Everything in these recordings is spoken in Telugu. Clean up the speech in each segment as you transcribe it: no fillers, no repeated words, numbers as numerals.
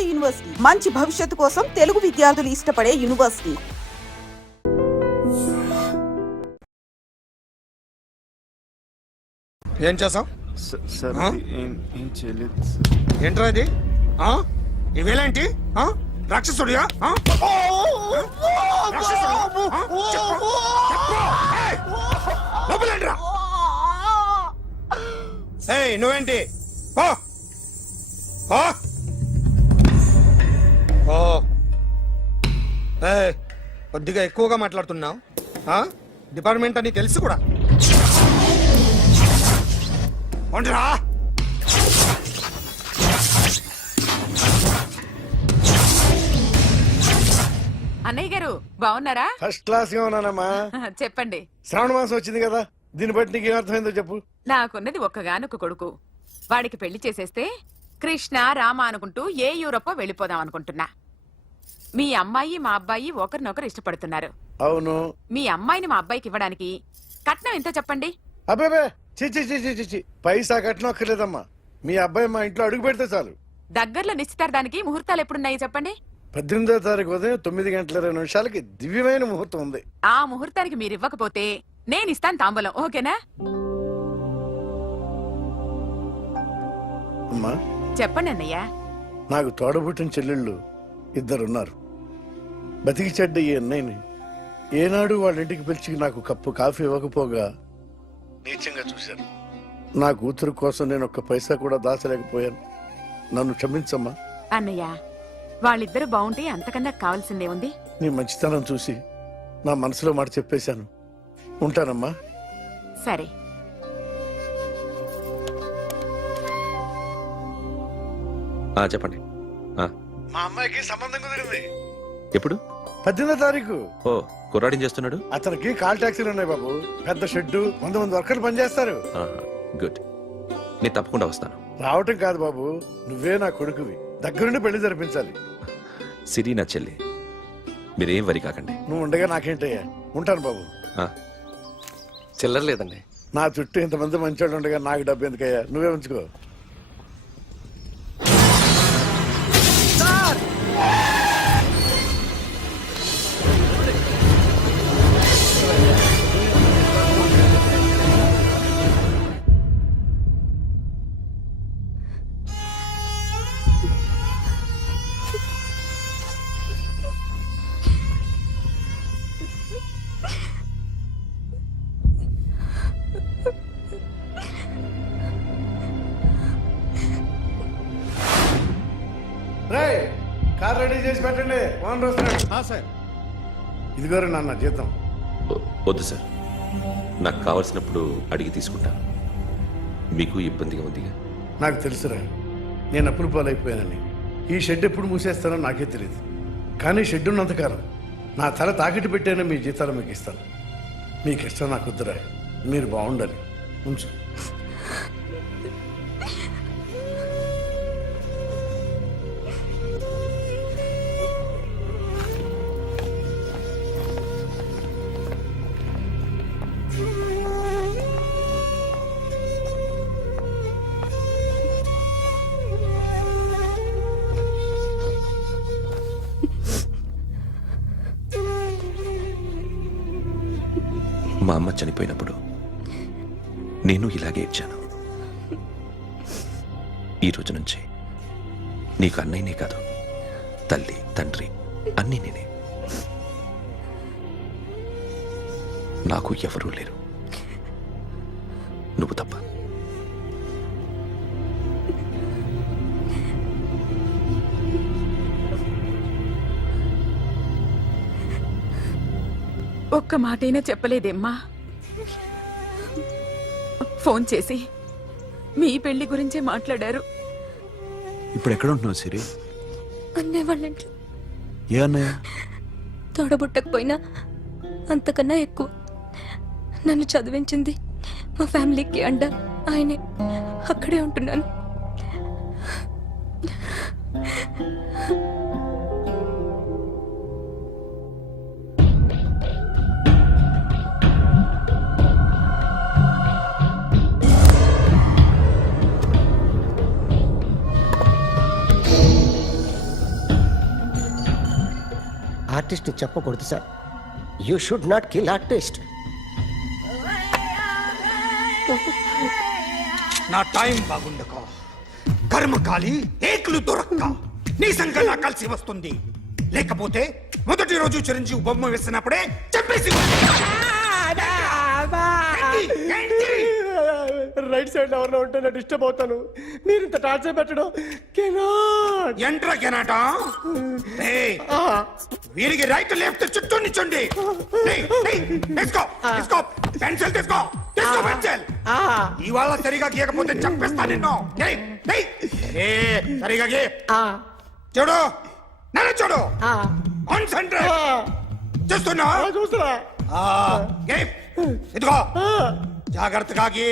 నాడు యూనివర్సిటీ మంచి భవిష్యత్తు కోసం తెలుగు విద్యార్థులు ఇష్టపడే యూనివర్సిటీ. ఏం చేసావు? ఏంట్రా ఇది? ఇవేలాంటి రాక్షసుడియా? నువ్వేంటి? కొద్దిగా ఎక్కువగా మాట్లాడుతున్నావు. డిపార్ట్మెంట్ అని తెలుసు కూడా. ఉండరా? అన్నయ్య గారు బాగున్నారా? ఫస్ట్ క్లాస్ గా ఉన్నానమ్మా. చెప్పండి. శ్రావణ మాసం వచ్చింది కదా, దీన్ని బట్టి నీకు ఏమర్థమైందో చెప్పు. నాకున్నది ఒక్కగానొక్క కొడుకు. వాడికి పెళ్లి చేసేస్తే కృష్ణ రామ అనుకుంటూ ఏ యూరోపో వెళ్ళిపోదాం అనుకుంటున్నా. మీ అమ్మాయి మా అబ్బాయి ఒకరినొకరు ఇష్టపడుతున్నారు. అవును. మీ అమ్మాయిని మా అబ్బాయికి ఇవ్వడానికి కట్నం ఎంత చెప్పండి? అబ్బాబే చిచి పైసా కట్నం అక్కర్లేదమ్మా. మీ అబ్బాయి మా ఇంట్లో అడుగు పెడితే చాలు. దగ్గరలో నిశ్చితార్థానికి ముహూర్తాలు ఎప్పుడున్నాయి చెప్పండి? 18వ తారీఖు ఉదయం 9:20 దివ్యమైన ముహూర్తం ఉంది. ఆ ముహూర్తానికి మీరు ఇవ్వకపోతే నేను ఇస్తాను తాంబూలం. ఓకేనా? అమ్మా చెప్పండి అన్నయ్య. నాకు తోడబుట్టిన చెల్లెళ్ళు ఇద్దరున్నారు. బతికి చెడ్డ ఈ అన్నయ్యని ఏనాడు వాళ్ళ ఇంటికి పిలిచి నాకు కప్పు కాఫీ ఇవ్వకపోగా నీచంగా చూశాను. నా కూతురు కోసం నేను ఒక్క పైసా కూడా దాచలేకపోయాను. నన్ను క్షమించమ్మా. అన్నయ్య, వాళ్ళిద్దరు బాగుంటే అంతకన్నా కావాల్సిందే ఉంది. నీ మంచితనం చూసి నా మనసులో మాట చెప్పేశాను. ఉంటానమ్మా. సరే. చెప్పండి. మా అమ్మాయికి సంబంధం కుదిరింది. ఎప్పుడు? 18వ తారీఖు. ఓ, కుర్రాడిని చేస్తున్నాడు. అతనికి కాల్ టాక్సీలు ఉన్నాయి బాబు. పెద్ద షెడ్డు, 100 మంది వర్కర్లు పనిచేస్తారు. గుడ్. నేను తప్పకుండా వస్తాను. రావటం కాదు బాబు, నువ్వే నా కొడుకువి. దగ్గరుండి పెళ్లి జరిపించాలి. సిరి నా చెల్లి, మీరేం వరి కాకండి. నువ్వు ఉండగా నాకేంటయ్యా. ఉంటాను బాబు. చిల్లర లేదండి. నా చుట్టూ ఇంతమంది మంచోళ్ళు ఉండగా నాకు డబ్బు ఎందుకయ్యా? నువ్వే ఉంచుకో. కార్ రెడీ చేసి పెట్టండి. ఓనర్ వస్తున్నాడు. సార్ ఇదిగోరు నాన్న జీతం. వద్దు సార్, నాకు కావలసినప్పుడు అడిగి తీసుకుంటాను. మీకు ఇబ్బందిగా ఉందిగా? నాకు తెలుసురా, నేను అప్పులు పాలైపోయానని. ఈ షెడ్ ఎప్పుడు మూసేస్తానో నాకే తెలియదు. కానీ షెడ్ ఉన్నంతకాలం నా తల తాకట్టు పెట్టానో మీ జీతాలు మీకు ఇస్తాను. మీకు ఇష్టం నాకు వద్దురా. మీరు బాగుండాలి. ఉంచు. మా అమ్మ చనిపోయినప్పుడు నేను ఇలాగే ఇచ్చాను. ఈ రోజు నుంచి నీకు అన్నయ్యనే కాదు, తల్లి తండ్రి అన్నీ నేనే. నాకు ఎవరూ లేరు, నువ్వు తప్ప. ఒక్క మాటైనా చెప్పలేదేమ్మా? ఫోన్ చేసి మీ పెళ్లి గురించే మాట్లాడారు. ఇప్పుడు ఎక్కడ ఉంటున్నావు సిరి? అన్నయ్య వాళ్ళ ఇంట్లో. ఏ అన్నయ్య? తోడబుట్టకపోయినా అంతకన్నా ఎక్కువ నన్ను చదివించింది మా ఫ్యామిలీకి అండ ఆయనే. అక్కడే ఉంటున్నాను. ఆర్టిస్ట్ని చెప్పకూడదు sir. You should not kill artist. నా టైం బాగుండక కర్మకాలి ఏకులు దొరక్క నీ సంకల్లా కలిసి వస్తుంది. లేకపోతే మొదటి రోజు చిరంజీవి బొమ్మ వేసినప్పుడే చెప్పేసి రైట్ సైడ్ ఎవరిలో ఉంటే నేను డిస్టర్బ్ అవుతాను. మీరు ఇంత టార్చర్ పెట్టడం ఎంట్రా కెనాట. వీరికి రైట్ లెఫ్ట్ చుట్టూ నిచ్చండి. పెన్సిల్ తీసుకో, తీసుకో పెన్సిల్. ఇవాళ సరిగా గీయకపోతే చంపేస్తా నిన్ను. సరిగా గీ. చూడు, నన్ను చూడు. కాన్సంట్రేట్ చేస్తున్నా. చూస్తున్నా. ఇదిగో జాగ్రత్తగా గీ.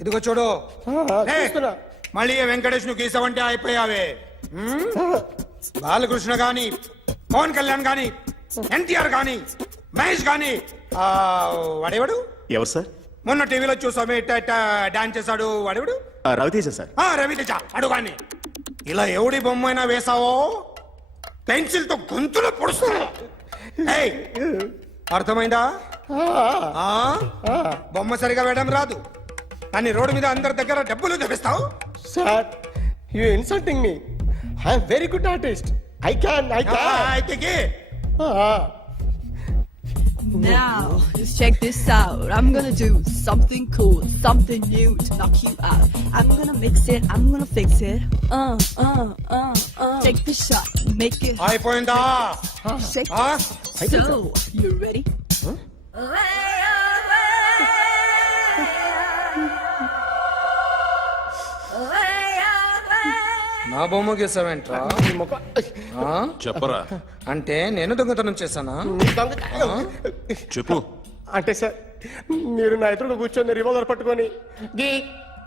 ఇదిగో చూడు. మళ్ళీ వెంకటేష్ ను గీసావంటే అయిపోయావే. బాలకృష్ణ గాని, పవన్ కళ్యాణ్ గాని, ఎన్టీఆర్ గాని, మహేష్ గాని, వాడేవాడు ఎవరు సార్? మొన్న టీవీలో చూసామే డాన్స్ చేశాడు వాడేవాడు? రవితేజ సార్. రవితేజ అడుగాని. ఇలా ఎవడి బొమ్మ అయినా వేసావో పెన్సిల్ తో గొంతులో పొడుస్తా. అర్థమైందా? బొమ్మ సరిగా వేయడం రాదు కానీ రోడ్డు మీద అందరి దగ్గర డబ్బులు తెప్పిస్తావు. Sir, you insulting me. I'm very good artist. I can. అయితే Now, just check this out. I'm gonna do something cool, something new to knock you out. I'm gonna mix it, I'm gonna fix it. Take the shot, make it hot. అయిపోయిందా? Shake it. So, you ready? నా బొమ్మ గీసావేంట్రా? చెప్పరా. అంటే నేను దొంగతనం చేశానా? చెప్పు. అంటే సార్, మీరు నా ఎదురు కూర్చొని రివాల్వర్ పట్టుకొని గీ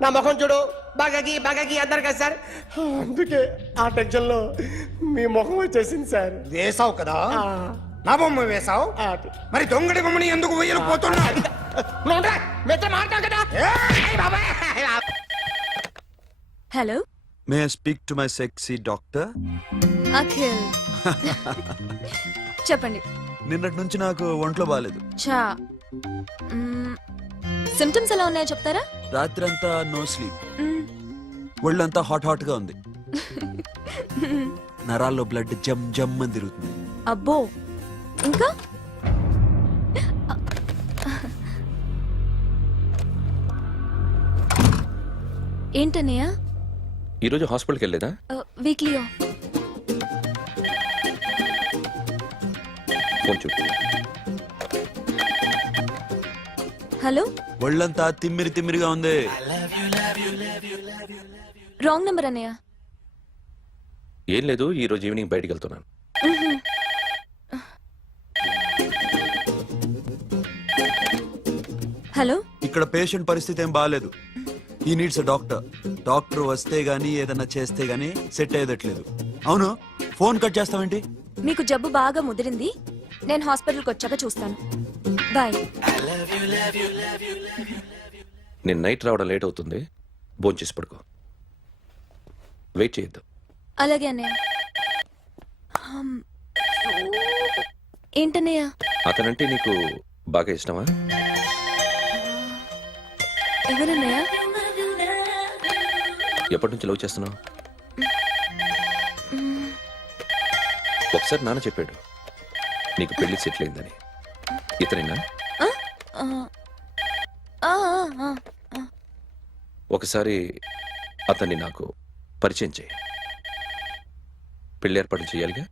నా ముఖం చూడు బాగా గీ అన్నారు కదా సార్. అందుకే ఆ టెన్షన్ లో మీ ముఖం వచ్చేసింది సార్. వేసావు కదా, నా బొమ్మ వేసావు. మరి దొంగడి బొమ్మని ఎందుకు వేయలు పోతున్నా? Hello, may I speak to my sexy doctor? Akhil. చెప్పండి. నిన్నటి నుంచి నాకు ఒంట్లో బాగాలేదు. చా, సిమ్టమ్స్ ఎలా ఉన్నాయో చెప్తారా? రాత్రి అంతా నో స్లీప్, ఒళ్ళంతా హాట్ గా ఉంది, నరాల్లో బ్లడ్ జమ్ జమ్ అని తిరుగుతుంది. అబ్బో, ఇంకా? ఏంటన్నయ్య? ఈరోజు హాస్పిటల్కి వెళ్ళేదా? వీక్లీ ఫోన్ చూడు. హలో, ఒళ్ళంతా తిమ్మిరిగా ఉంది. రాంగ్ నెంబర్ అన్నయ్య. ఏం లేదు, ఈ రోజు ఈవినింగ్ బయటికి వెళ్తున్నాను. హలో, ఇక్కడ పేషెంట్ పరిస్థితి ఏం బాగాలేదు. ఈ నీడ్స్ డాక్టర్. డాక్టర్ వస్తే గానీ ఏదన్నా చేస్తే గానీ సెట్ అయ్యేదట్లేదు. అవును, ఫోన్ కట్ చేస్తావేంటి? మీకు జబ్బు బాగా ముదిరింది, నేను హాస్పిటల్కి వచ్చాక చూస్తాను. బాయ్. నేను నైట్ రావడం లేట్ అవుతుంది, భోంచేసి పడుకో. వెయిట్ చేయొద్దు. అలాగే అన్నయ్య. ఏంటన్నయ్య? అతనంటే నీకు బాగా ఇష్టమా? ఎవరన్నయ్య? ఎప్పటి నుంచి లవ్ చేస్తున్నావు? ఒకసారి నాన్న చెప్పాడు నీకు పెళ్లి సెటిల్ అయిందని. ఇతనేనా? ఒకసారి అతన్ని నాకు పరిచయం చేయి. పెళ్లి ఏర్పాటు చేయాలిగా.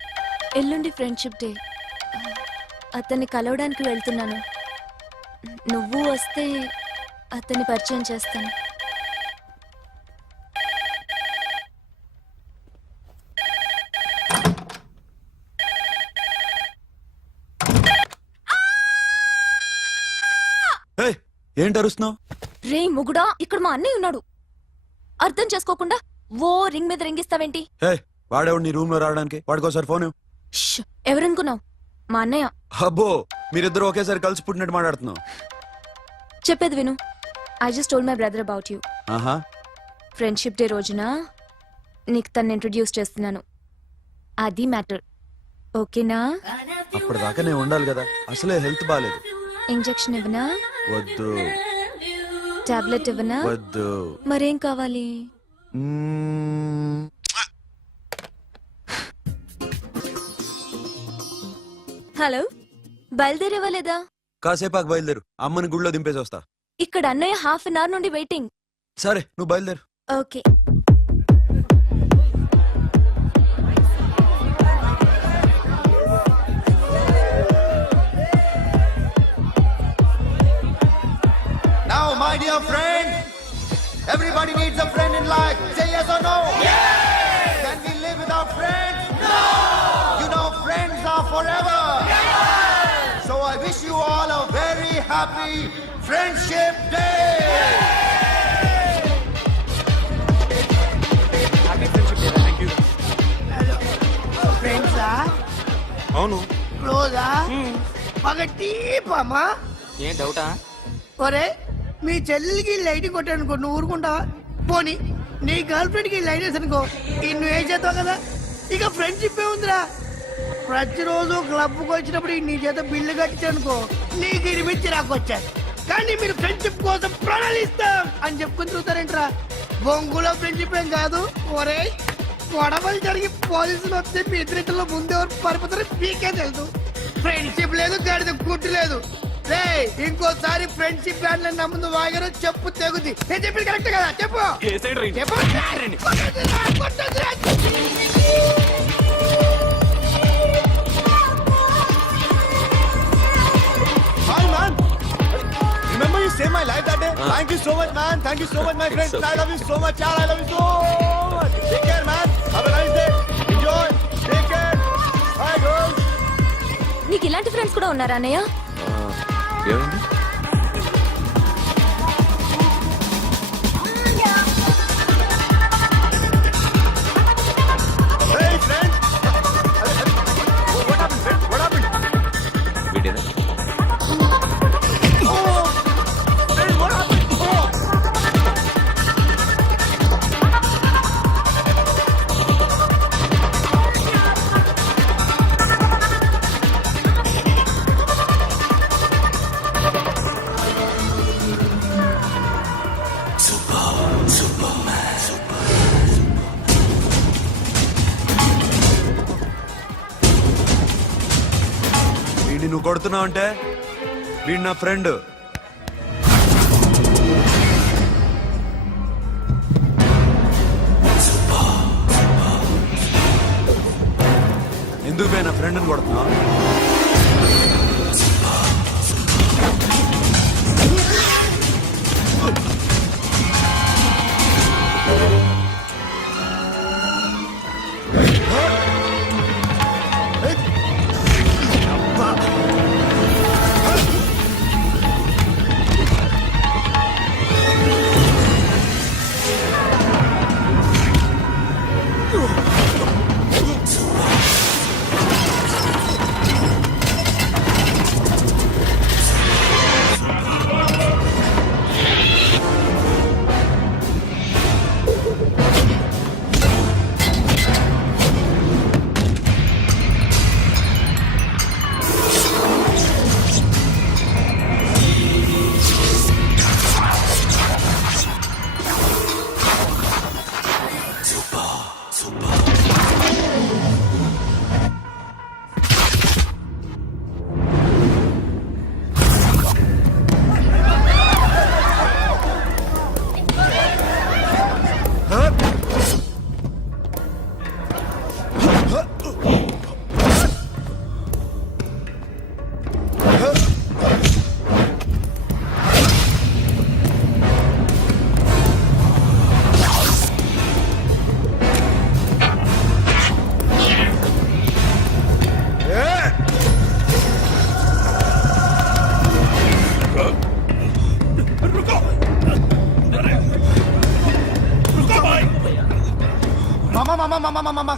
ఎల్లుండి ఫ్రెండ్షిప్ డే, అతన్ని కలవడానికి వెళ్తున్నాను. నువ్వు వస్తే అతన్ని పరిచయం చేస్తాను. ఏంటి అరుస్తున్నావు? రే ముగుడా, ఇక్కడ మా అన్నయ్య ఉన్నాడు. అర్థం చేసుకోకుండా ఓ రింగ్ మీద రింగిస్తావేంటి? వాడేవాడు నీ రూమ్ లో రావడానికి? వాడికోసారి ఫోన్. ఎవరనుకున్నావు? మా అన్నయ్య. అబ్బో, మీరిద్దరు ఒకేసారి కలిసి పుట్టినట్టు మాట్లాడుతున్నావు. చెప్పేది విను. I just told my brother about you. ఆహా, ఫ్రెండ్షిప్ డే రోజున నీకు తను ఇంట్రడ్యూస్ చేస్తున్నాను. అది మ్యాటర్. ఓకేనా? అప్పటిదాకా నేను ఉండాలి కదా, అసలే హెల్త్ బాగాలేదు. ఇంజెక్షన్ ఇవ్వనా? వద్దు టాబ్లెట్ ఇవ్వనా? వద్దు. మరేం కావాలి? మ్మ్. హలో, బయలుదేరేవా లేదా? కాసేపాకు బయలుదేరు, అమ్మని గుళ్ళో దింపేసి వస్తా. ఇక్కడ అన్నయ్య హాఫ్ అన్ అవర్ నుండి వెయిటింగ్. సరే నువ్వు బయలుదేరు. Okay. Now, my dear friend, everybody needs a friend in life. Say yes or no? Yes! Can we live without friends? No! You know, friends are forever. Yes! So I wish you all a very happy Friendship Day! Happy friendship day. Thank you. ఫ్రెండ్సా? అవును. క్లోజా? బాగా డీపమ్మా? ఏం డౌటా? ఒరే, మీ చెల్లెలికి లైట్ కొట్టానుకో, నువ్వు ఊరుకుంటావా? పోనీ నీ గర్ల్ ఫ్రెండ్ కి లైట్ వేసి అనుకో, నువ్వు ఏం చేస్తావు కదా? ఇక ఫ్రెండ్షిప్ ఏ ఉందిరా. ప్రతిరోజు క్లబ్కి వచ్చినప్పుడు నీ చేత బిల్లు కట్టించనుకో, నీకు ఇరిమిచ్చి రాకొచ్చాను. కానీ మీరు ఫ్రెండ్షిప్ కోసం ప్రణాళిస్తాం అని చెప్పుకుని చూస్తారేంట్రా? బొంగులో ఫ్రెండ్షిప్ ఏం కాదు. ఒరే, గొడవలు జరిగి పోలీసులు వస్తే మీ ఇద్దరిలో ముందెవరు పరిపోతారో మీకే తెలుసు. ఫ్రెండ్షిప్ లేదు, గడిద గుడ్డు లేదు. రే, ఇంకోసారి ఫ్రెండ్షిప్ బ్యాండ్ నమ్ముందు వాగారో చెప్పు తెగుద్ది. నేను చెప్పింది కరెక్ట్ కదా? చెప్పు చెప్పు. Hi man, remember you saved my life that day? Thank you so much man, thank you so much my friend. I love you so much, yaar. I love you so much. Take care man, have a nice day. Enjoy, take care. Bye girls. నీకు ఇలాంటి ఫ్రెండ్స్ కూడా ఉన్నారా అన్నయ్య? ఏమైంది? Hey friend. What happened friend? What happened? వీడేనా? Oh, friend, what happened? Oh. వీడిని నువ్వు కొడుతున్నావు అంటే వీడు నా ఫ్రెండ్. ఎందుకు పోయి నా ఫ్రెండ్ని కొడుతున్నావు?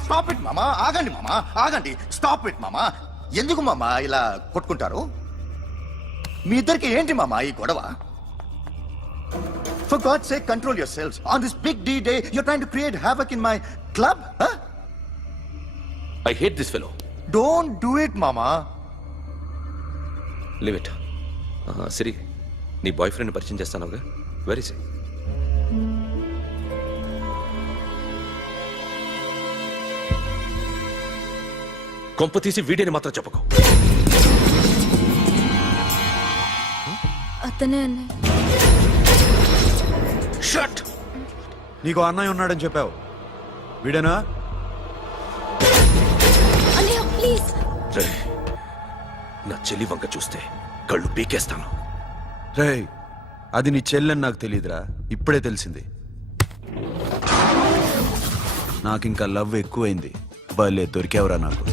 స్టాప్ ఇట్ మామా, ఆగండి మామా, ఆగండి. స్టాప్ ఇట్ మామా. ఎందుకు మామా ఇలా కొట్టుకుంటారు? మీ ఇద్దరికి ఏంటి మామా ఈ గొడవ? For God's sake, control yourselves. On this big D day, you're trying to create havoc in my club, huh? I hate this fellow. Don't do it, Mama. Leave it. Siri, నీ బాయ్ ఫ్రెండ్ పరిచయం చేస్తానుగా. వెరీ సే. కొంప తీసి వీడిని మాత్రం చెప్పకు. అతనే అన్నయ్య. షట్. నీకు అన్నయ్య ఉన్నాడని చెప్పావు, వీడేనా? అన్నయ్య ప్లీజ్. రేయ్, నా చెల్లి వంక చూస్తే కళ్ళు పీకేస్తాను. రేయ్, అది నీ చెల్లెని నాకు తెలియదురా, ఇప్పుడే తెలిసింది. నాకింకా లవ్ ఎక్కువైంది. భలే దొరికావురా నాకు.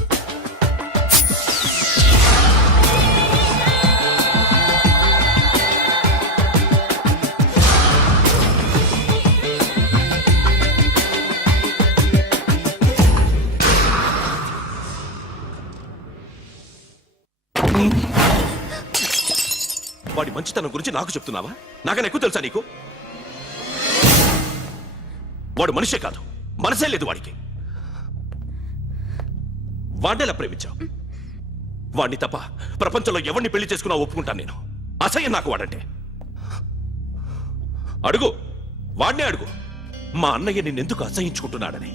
వాడి మంచితనం గురించి నాకు చెప్తున్నావా? నాకన్నా ఎక్కువ తెలుసా నీకు? వాడు మనిషే కాదు, మనసే లేదు వాడికి. వాడినేలా ప్రేమించావు? వాడిని తప్ప ప్రపంచంలో ఎవరిని పెళ్లి చేసుకున్నా ఒప్పుకుంటాను నేను. అసహ్యం నాకు వాడంటే. అడుగు, వాడినే అడుగు, మా అన్నయ్య నిన్నెందుకు అసహించుకుంటున్నాడని.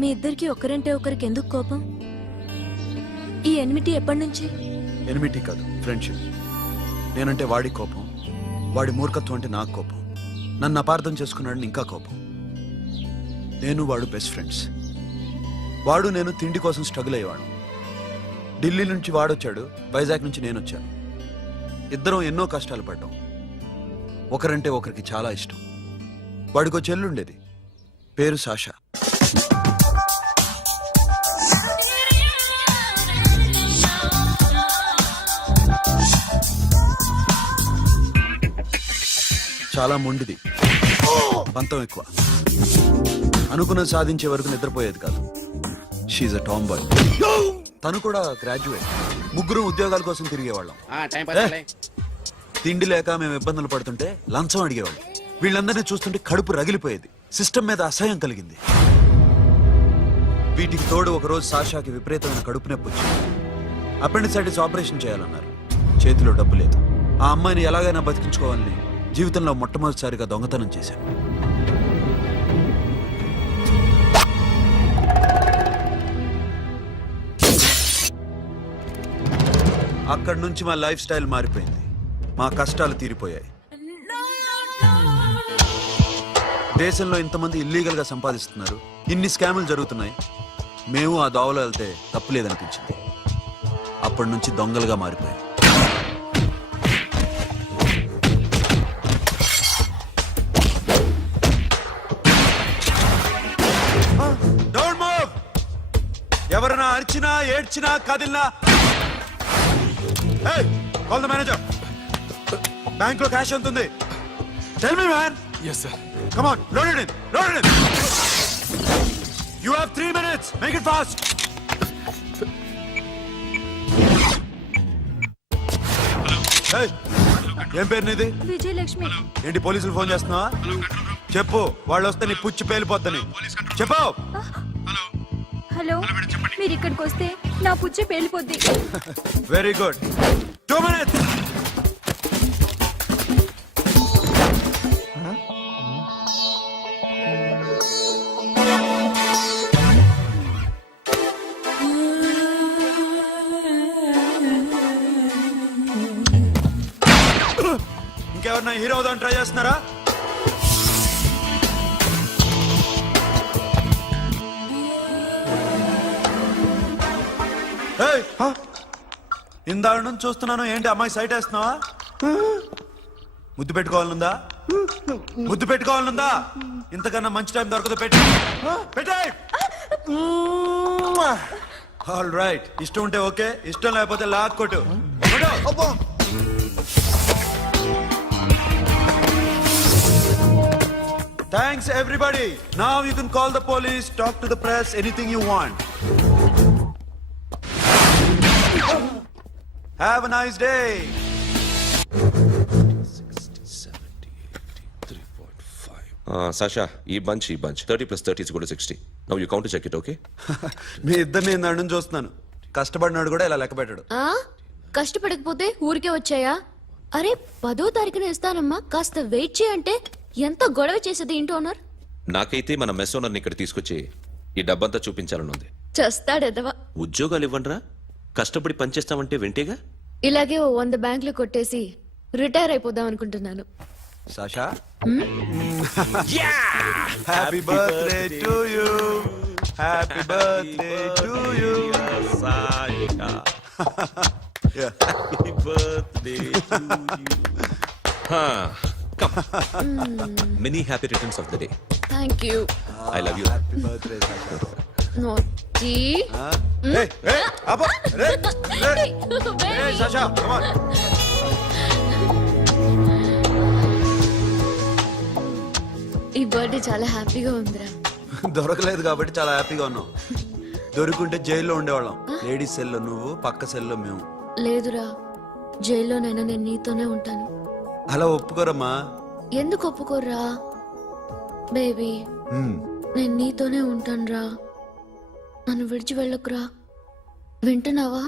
మీ ఇద్దరికి ఒకరంటే ఒకరికి ఎందుకు కోపం? ఈ ఎనిమిటి ఎప్పటి నుంచి? ఎనిమిటీ కాదు, ఫ్రెండ్షిప్. నేనంటే వాడి కోపం, వాడి మూర్ఖత్వం అంటే నాకు కోపం. నన్ను అపార్థం చేసుకున్నాడని ఇంకా కోపం. నేను వాడు బెస్ట్ ఫ్రెండ్స్. వాడు నేను తిండి కోసం స్ట్రగుల్ అయ్యేవాడు. ఢిల్లీ నుంచి వాడొచ్చాడు, వైజాగ్ నుంచి నేను వచ్చాను. ఇద్దరం ఎన్నో కష్టాలు పడ్డాం. ఒకరంటే ఒకరికి చాలా ఇష్టం. వాడికో చెల్లుండేది, పేరు సాషా. చాలా మొండిది, పంతం ఎక్కువ. అనుకున్నది సాధించే వరకు నిద్రపోయేది కాదు. She's a tomboy. తను కూడా గ్రాడ్యుయేట్. ముగ్గురు ఉద్యోగాల కోసం తిరిగేవాళ్ళం. తిండి లేక మేము ఇబ్బందులు పడుతుంటే లంచం అడిగేవాళ్ళం. వీళ్ళందరినీ చూస్తుంటే కడుపు రగిలిపోయేది. సిస్టమ్ మీద అసహ్యం కలిగింది. వీటికి తోడు ఒకరోజు సాషాకి విపరీతమైన కడుపు నొప్పి వచ్చింది. అపెండిసైటిస్ ఆపరేషన్ చేయాలన్నారు. చేతిలో డబ్బు లేదు. ఆ అమ్మాయిని ఎలాగైనా బతికించుకోవాలని జీవితంలో మొట్టమొదటిసారిగా దొంగతనం చేశాను. అక్కడి నుంచి మా లైఫ్ స్టైల్ మారిపోయింది. మా కష్టాలు తీరిపోయాయి. దేశంలో ఇంతమంది ఇల్లీగల్ గా సంపాదిస్తున్నారు, ఇన్ని స్కాములు జరుగుతున్నాయి. మేము ఆ దోవలో వెళ్తే తప్పులేదనిపించింది. అప్పటి నుంచి దొంగలుగా మారిపోయాయి. ఎవరైనా అరిచినా ఏడ్చినా కదిలినా కాల్ ద మేనేజర్. బ్యాంక్ లో క్యాష్ ఎంత ఉంది? Tell me man. Yes, sir. Come on, load it in, load it in. You have 3 minutes. Make it fast. ఏం పేరు నీది? విజయలక్ష్మి. ఏంటి పోలీసులు ఫోన్ చేస్తున్నావా? చెప్పు, వాళ్ళు వస్తే నీ పుచ్చి పేలిపోద్దని చెప్పు. హలో, మీరు ఇక్కడికి వస్తే నా పుచ్చి పేలిపోద్ది. Very good. 2 minutes. ఇంకెవరన్నా హీరో అవుదామని ట్రై చేస్తున్నారా? ఇందాక నుంచి చూస్తున్నాను, ఏంటి అమ్మాయి సైట్ వేస్తున్నావా? ముద్దు పెట్టుకోవాలనుందా? ముద్దు పెట్టుకోవాలనుందా? ఇంతకన్నా మంచి టైం దొరకదు. పెట్టే. ఆల్ రైట్, ఇష్టం ఉంటే ఓకే, ఇష్టం లేకపోతే లాక్కొట్టు. Thanks everybody. Now you can call the police, talk to the press, anything you want. Have a nice day. 60, 70, 80, 3.5. Sasha, ఈ bunch 30 plus 30 is equal to 60. Now you count to check it, okay? మీ ఇద్దరిని ఇందాక నుంచి చూస్తున్నాను. కష్టపడినాడు కూడా ఇలా లెక్క పెట్టాడు. ఆ కష్టపడకపోతే ఊరికే వచ్చాయా? అరే 10వ తారీఖున ఇస్తానమ్మా, కాస్త వెయిట్ చేయంటే ఎంత గొడవ చేసేది ఏంటి ఓనర్. నాకైతే మన మెస్ ఓనర్ని ఇక్కడ తీసుకొచ్చి ఈ డబ్బంతా చూపించాలని ఉంది. చస్తాడెదవా. ఉద్యోగాలు ఇవ్వండిరా, కష్టపడి పనిచేస్తామంటే వెంటేగా. ఇలాగే ఓ 100 బ్యాంకులు కొట్టేసి రిటైర్ అయిపోదాం అనుకుంటున్నాను. Sasha happy birthday to you, happy birthday to you. Many happy returns of the day. Thank you. I love you. Happy birthday Sasha. నోటి సాషా come on. ఈ బర్త్డే చాలా హ్యాపీగా ఉందిరా. దొరకలేదు కాబట్టి చాలా హ్యాపీగా ఉన్నాం. దొరుకుంటే జైల్లో ఉండేవాళ్ళం. లేడీస్ సెల్లో నువ్వు, పక్క సెల్లో మేము. లేదురా, జైల్లోనైనా నేను నీతోనే ఉంటాను. అలా ఒప్పుకోరమ్మా. ఎందుకు ఒప్పుకోర్రా బేబీ? నేను నీతోనే ఉంటానురా, నన్ను విడిచి వెళ్ళకురా. వింటున్నావా?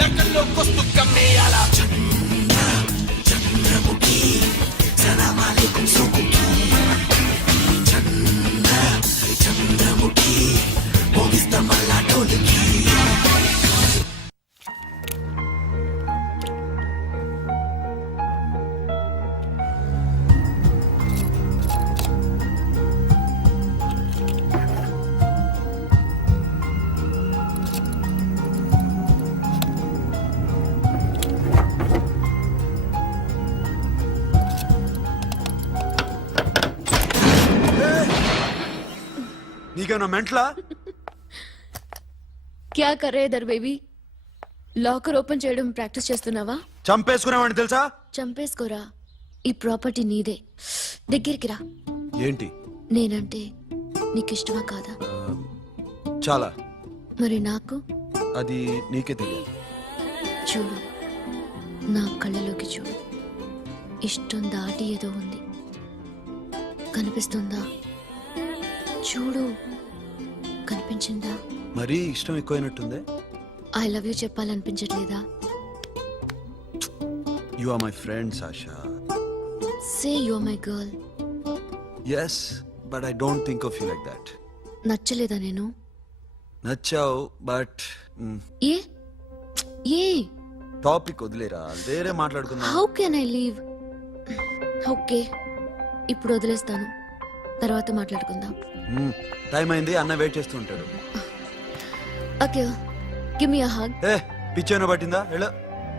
నకల్లోకొస్తూ కమ్మేయాలా నీకేమన్నా మెంట్లా? క్యా కరే ఇధర్ బేబీ? లాకర్ ఓపెన్ చేయడం ప్రాక్టీస్ చేస్తున్నావా? చంపేసుకునేవాడిని తెలుసా? చంపేసుకోరా, ఈ ప్రాపర్టీ నీదే. దగ్గరికి రా. ఏంటి? నేనంటే నీకు ఇష్టమా కాదా? చాలా. మరి నాకు? అది నీకే తెలియాలి. చూడు, నా కళ్ళలోకి చూడు. ఇష్టం దాటి ఏదో ఉంది, కనిపిస్తుందా? చూడు, కనిపించిందా? మరీ ఇష్టం ఎక్కువైనట్టుందే. ఐ లవ్ యూ చెప్పాలనిపించట్లేదా? You are my friend Sasha. Say you are my girl. Yes, but I don't think of you like that. నచ్చలేదా నేను? నచ్చావు, బట్ ఏ ఏ టాపిక్ వదిలేరా, వేరే మాట్లాడుకుందాం. How can I leave? Okay, ఇప్పుడు వదిలేస్తాను, తర్వాత మాట్లాడుకుందాం. టైం అయింది, అన్న వెయిట్ చేస్తూ ఉంటాడు. Okay, give me a hug. ఏ పిచ్చేనో పట్టిందా? ఎలా